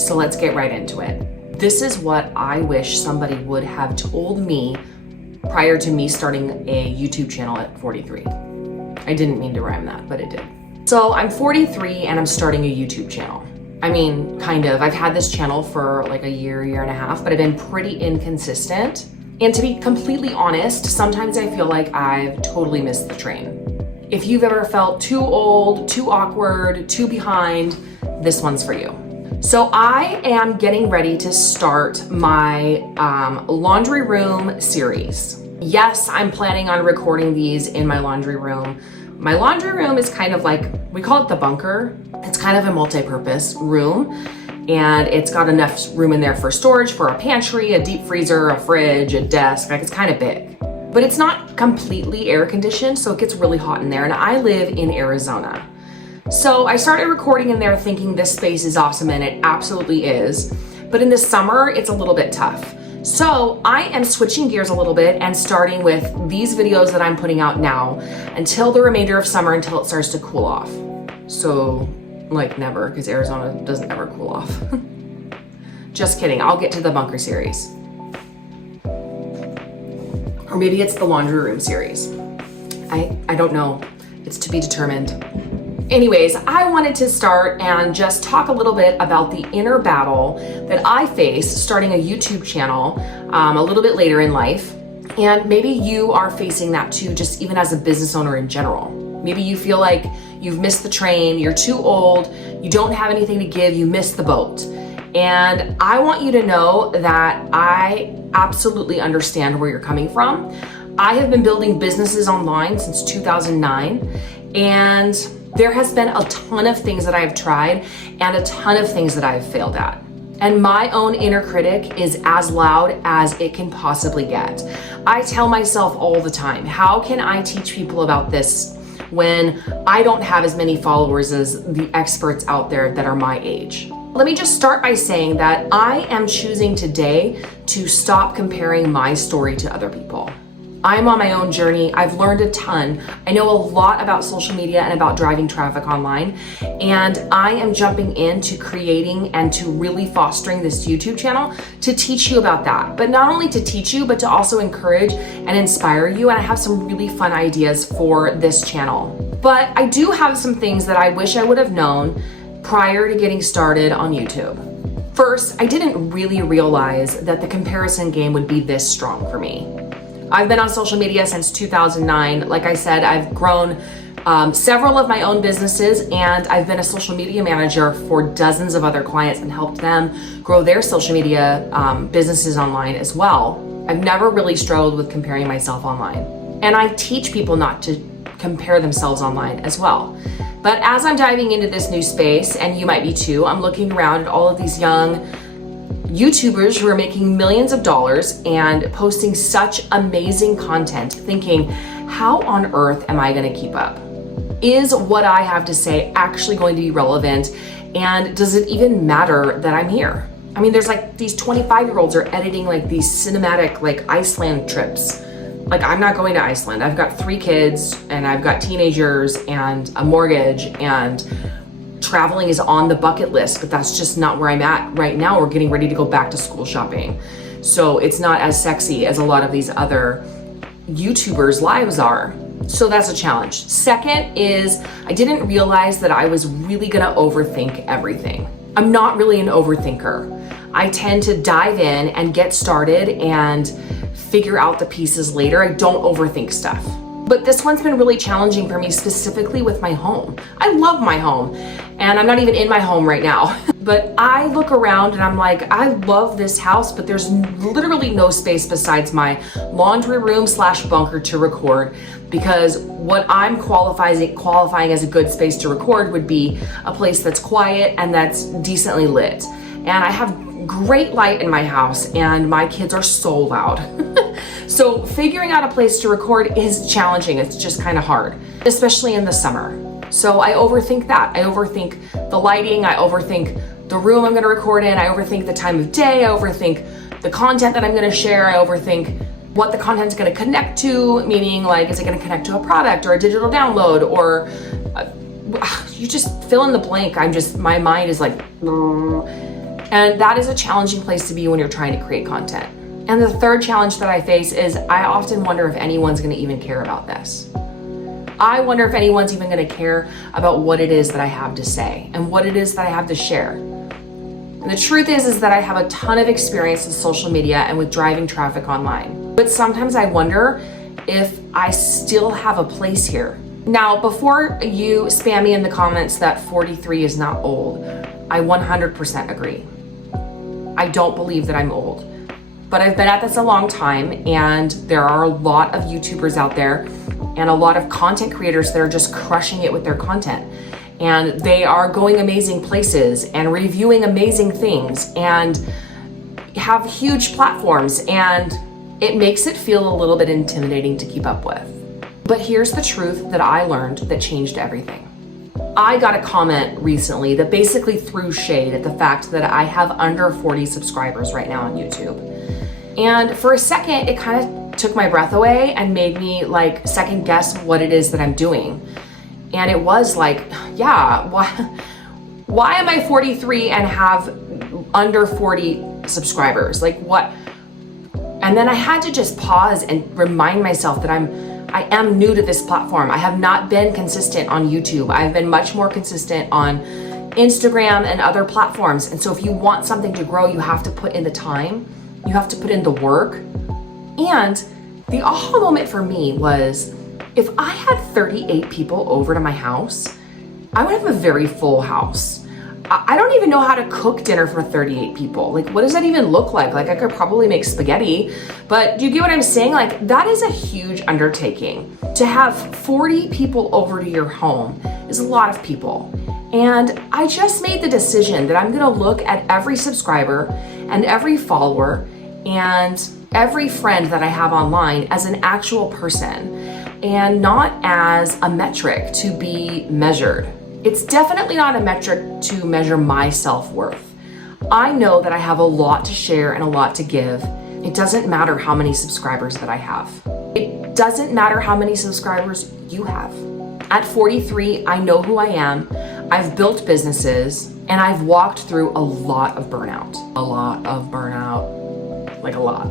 So let's get right into it. This is what I wish somebody would have told me prior to me starting a YouTube channel at 43. I didn't mean to rhyme that, but it did. So I'm 43 and I'm starting a YouTube channel. I mean, kind of. I've had this channel for like a year and a half, but I've been pretty inconsistent. And to be completely honest, sometimes I feel like I've totally missed the train. If you've ever felt too old, too awkward, too behind, this one's for you. So I am getting ready to start my laundry room series. Yes, I'm planning on recording these in my laundry room. My laundry room is kind of like, we call it the bunker. It's kind of a multi-purpose room, and it's got enough room in there for storage, for a pantry, a deep freezer, a fridge, a desk. Like, it's kind of big, but it's not completely air conditioned, so it gets really hot in there. And I live in Arizona. So I started recording in there thinking this space is awesome, and it absolutely is. But in the summer, it's a little bit tough. So I am switching gears a little bit and starting with these videos that I'm putting out now until the remainder of summer, until it starts to cool off. So like never, because Arizona doesn't ever cool off. Just kidding, I'll get to the bunker series. Or maybe it's the laundry room series. I don't know, it's to be determined. Anyways, I wanted to start and just talk a little bit about the inner battle that I face starting a YouTube channel a little bit later in life. And maybe you are facing that too, just even as a business owner in general. Maybe you feel like you've missed the train, you're too old, you don't have anything to give, you missed the boat. And I want you to know that I absolutely understand where you're coming from. I have been building businesses online since 2009, and there has been a ton of things that I've tried and a ton of things that I've failed at. And my own inner critic is as loud as it can possibly get. I tell myself all the time, how can I teach people about this when I don't have as many followers as the experts out there that are my age? Let me just start by saying that I am choosing today to stop comparing my story to other people. I'm on my own journey. I've learned a ton. I know a lot about social media and about driving traffic online. And I am jumping into creating and to really fostering this YouTube channel to teach you about that. But not only to teach you, but to also encourage and inspire you. And I have some really fun ideas for this channel. But I do have some things that I wish I would have known prior to getting started on YouTube. First, I didn't really realize that the comparison game would be this strong for me. I've been on social media since 2009. Like I said, I've grown several of my own businesses, and I've been a social media manager for dozens of other clients and helped them grow their social media businesses online as well. I've never really struggled with comparing myself online. And I teach people not to compare themselves online as well. But as I'm diving into this new space, and you might be too, I'm looking around at all of these young YouTubers who are making millions of dollars and posting such amazing content, thinking, how on earth am I going to keep up? Is what I have to say actually going to be relevant? And does it even matter that I'm here? I mean, there's like these 25-year-olds are editing like these cinematic like Iceland trips. Like, I'm not going to Iceland. I've got 3 kids and I've got teenagers and a mortgage, and traveling is on the bucket list, but that's just not where I'm at right now. We're getting ready to go back to school shopping. So it's not as sexy as a lot of these other YouTubers' lives are. So that's a challenge. Second is I didn't realize that I was really gonna overthink everything. I'm not really an overthinker. I tend to dive in and get started and figure out the pieces later. I don't overthink stuff. But this one's been really challenging for me, specifically with my home. I love my home, and I'm not even in my home right now. But I look around and I'm like, I love this house, but there's literally no space besides my laundry room / bunker to record, because what I'm qualifying as a good space to record would be a place that's quiet and that's decently lit. And I have great light in my house, and my kids are so loud. So figuring out a place to record is challenging. It's just kind of hard, especially in the summer. So I overthink that. I overthink the lighting. I overthink the room I'm going to record in. I overthink the time of day. I overthink the content that I'm going to share. I overthink what the content's going to connect to, meaning like, is it going to connect to a product or a digital download, or you just fill in the blank. My mind is like, And that is a challenging place to be when you're trying to create content. And the third challenge that I face is I often wonder if anyone's gonna even care about this. I wonder if anyone's even gonna care about what it is that I have to say and what it is that I have to share. And the truth is that I have a ton of experience with social media and with driving traffic online. But sometimes I wonder if I still have a place here. Now, before you spam me in the comments that 43 is not old, I 100% agree. I don't believe that I'm old, but I've been at this a long time, and there are a lot of YouTubers out there and a lot of content creators that are just crushing it with their content. And they are going amazing places and reviewing amazing things and have huge platforms, and it makes it feel a little bit intimidating to keep up with. But here's the truth that I learned that changed everything. I got a comment recently that basically threw shade at the fact that I have under 40 subscribers right now on YouTube. And for a second, it kind of took my breath away and made me like second guess what it is that I'm doing. And it was like, yeah, why am I 43 and have under 40 subscribers? Like what? And then I had to just pause and remind myself that I am new to this platform. I have not been consistent on YouTube. I've been much more consistent on Instagram and other platforms. And so if you want something to grow, you have to put in the time, you have to put in the work. And the aha moment for me was, if I had 38 people over to my house, I would have a very full house. I don't even know how to cook dinner for 38 people. Like, what does that even look like? Like, I could probably make spaghetti, but do you get what I'm saying? Like, that is a huge undertaking. To have 40 people over to your home is a lot of people. And I just made the decision that I'm gonna look at every subscriber and every follower and every friend that I have online as an actual person and not as a metric to be measured. It's definitely not a metric to measure my self-worth. I know that I have a lot to share and a lot to give. It doesn't matter how many subscribers that I have. It doesn't matter how many subscribers you have. At 43, I know who I am. I've built businesses and I've walked through a lot of burnout. Like a lot.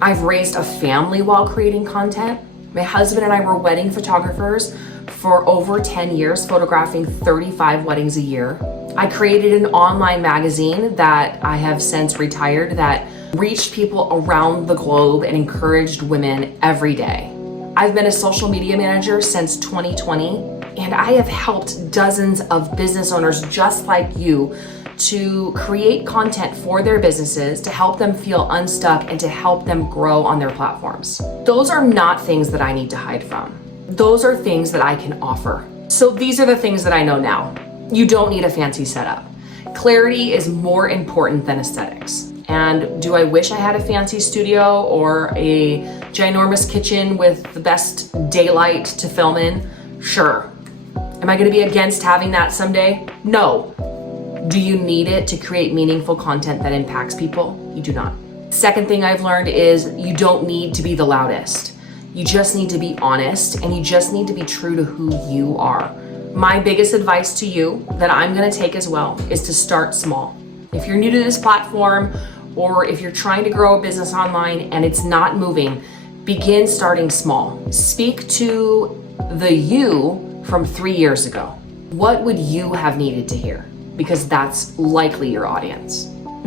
I've raised a family while creating content. My husband and I were wedding photographers for over 10 years, photographing 35 weddings a year. I created an online magazine that I have since retired that reached people around the globe and encouraged women every day. I've been a social media manager since 2020, and I have helped dozens of business owners just like you to create content for their businesses, to help them feel unstuck and to help them grow on their platforms. Those are not things that I need to hide from. Those are things that I can offer. So these are the things that I know now. You don't need a fancy setup. Clarity is more important than aesthetics. And do I wish I had a fancy studio or a ginormous kitchen with the best daylight to film in? Sure. Am I gonna be against having that someday? No. Do you need it to create meaningful content that impacts people? You do not. Second thing I've learned is you don't need to be the loudest. You just need to be honest, and you just need to be true to who you are. My biggest advice to you that I'm gonna take as well is to start small. If you're new to this platform, or if you're trying to grow a business online and it's not moving, begin starting small. Speak to the you from 3 years ago. What would you have needed to hear? Because that's likely your audience.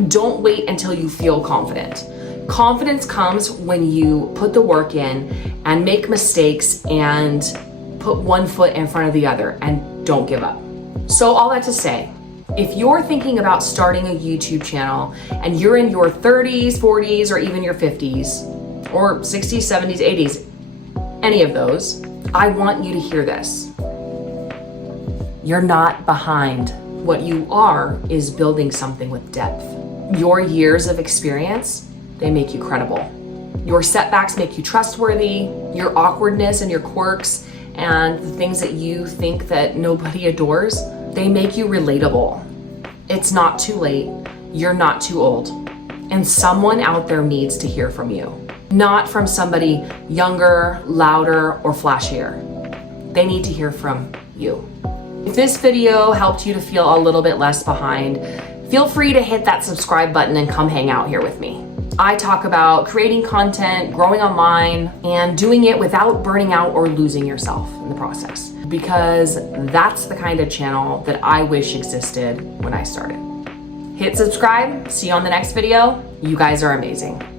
Don't wait until you feel confident. Confidence comes when you put the work in and make mistakes and put one foot in front of the other and don't give up. So all that to say, if you're thinking about starting a YouTube channel and you're in your 30s, 40s, or even your 50s, or 60s, 70s, 80s, any of those, I want you to hear this. You're not behind. What you are is building something with depth. Your years of experience, they make you credible. Your setbacks make you trustworthy. Your awkwardness and your quirks and the things that you think that nobody adores, they make you relatable. It's not too late. You're not too old. And someone out there needs to hear from you. Not from somebody younger, louder, or flashier. They need to hear from you. If this video helped you to feel a little bit less behind, feel free to hit that subscribe button and come hang out here with me. I talk about creating content, growing online, and doing it without burning out or losing yourself in the process, because that's the kind of channel that I wish existed when I started. Hit subscribe. See you on the next video. You guys are amazing.